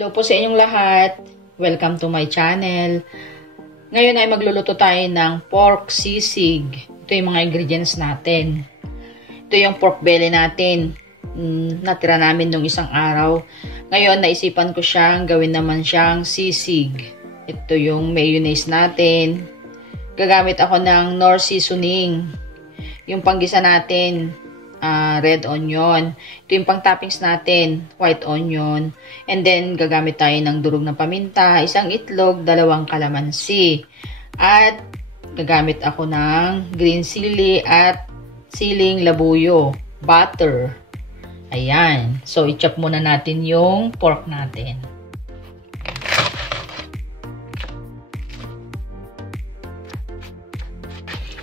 Hello po sa inyong lahat. Welcome to my channel. Ngayon ay magluluto tayo ng pork sisig. Ito yung mga ingredients natin. Ito yung pork belly natin. Natira namin nung isang araw. Ngayon naisipan ko siyang gawin naman siyang sisig. Ito yung mayonnaise natin. Gagamit ako ng Knorr seasoning. Yung panggisa natin, red onion. Ito yung pang toppings natin, white onion. And then, gagamit tayo ng durog ng paminta, isang itlog, 2 kalamansi. At, gagamit ako ng green chili at siling labuyo, butter. Ayan. So, i-chop muna natin yung pork natin.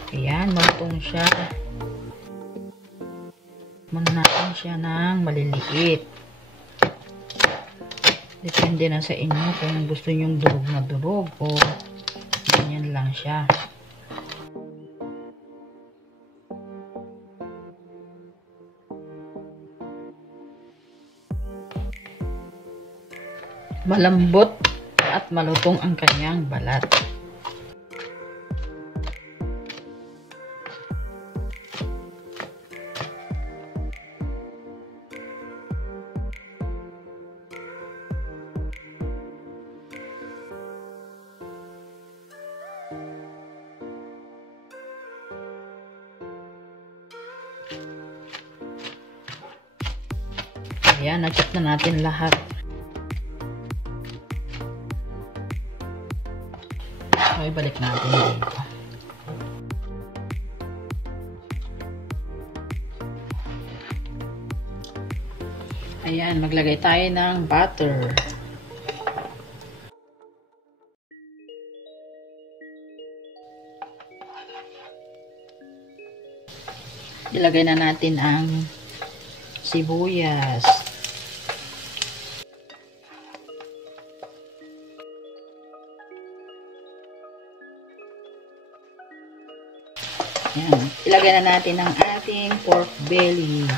Ayan, malutong siya. Muna natin siya ng maliliit. Depende na sa inyo kung gusto nyo durog na durog o ganyan lang siya. Malambot at malutong ang kanyang balat. Ayan, na-chop na natin lahat. So, ibalik natin dito. Ayan, maglagay tayo ng butter. Ilagay na natin ang sibuyas. Ayan. Ilagay na natin ang ating pork belly.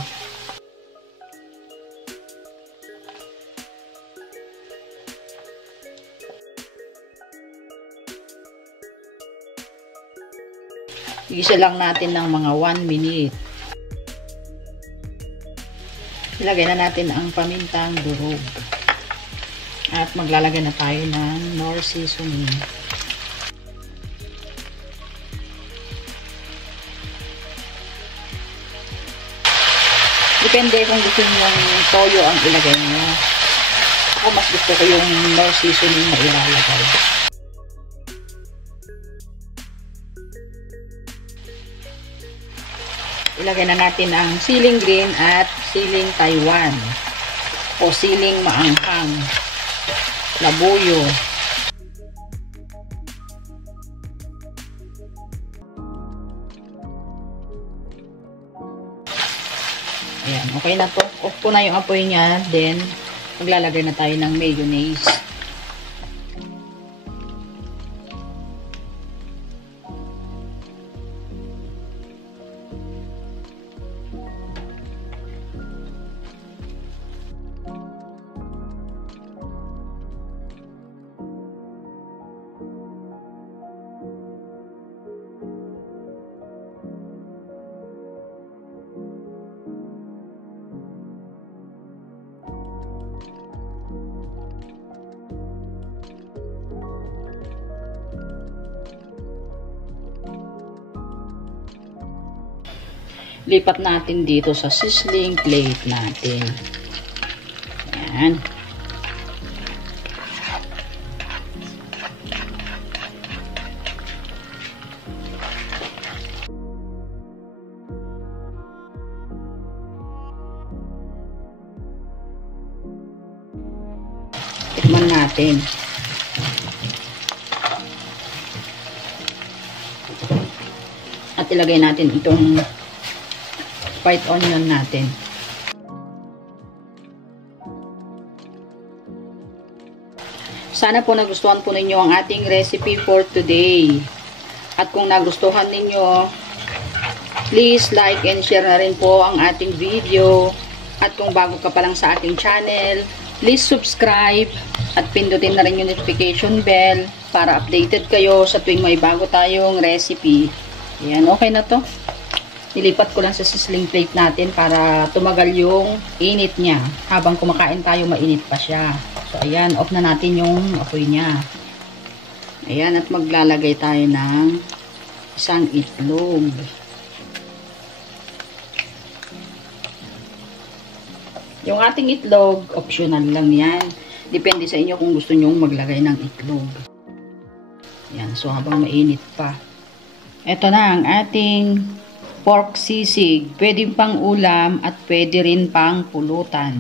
Igisa lang natin ng mga 1 minute. Ilagay na natin ang pamintang durog. At maglalagay na tayo ng Knorr seasoning. Depende kung gusto nyo yung toyo ang ilagay nyo. Ako mas gusto ko yung Knorr seasoning na ilalagay. Ilagay na natin ang siling green at siling Taiwan o siling maanghang, labuyo. Ayan, okay na to. Off ko na yung apoy niya. Then, maglalagay na tayo ng mayonnaise. Lipat natin dito sa sizzling plate natin. Ayan. Tikman natin. At ilagay natin itong white onion natin. Sana po nagustuhan po ninyo ang ating recipe for today. At kung nagustuhan ninyo, please like and share na rin po ang ating video. At kung bago ka pa lang sa ating channel, Please subscribe at pindutin na rin yung notification bell para updated kayo sa tuwing may bago tayong recipe. Ayan, okay na to. Nilipat ko lang sa sizzling plate natin para tumagal yung init niya. Habang kumakain tayo, mainit pa siya. So, ayan, off na natin yung apoy niya. Ayan, at maglalagay tayo ng isang itlog. Yung ating itlog, optional lang yan. Depende sa inyo kung gusto nyong maglagay ng itlog. Yan, so habang mainit pa. Ito na ang ating pork sisig. Pwede pang ulam at pwede rin pang pulutan.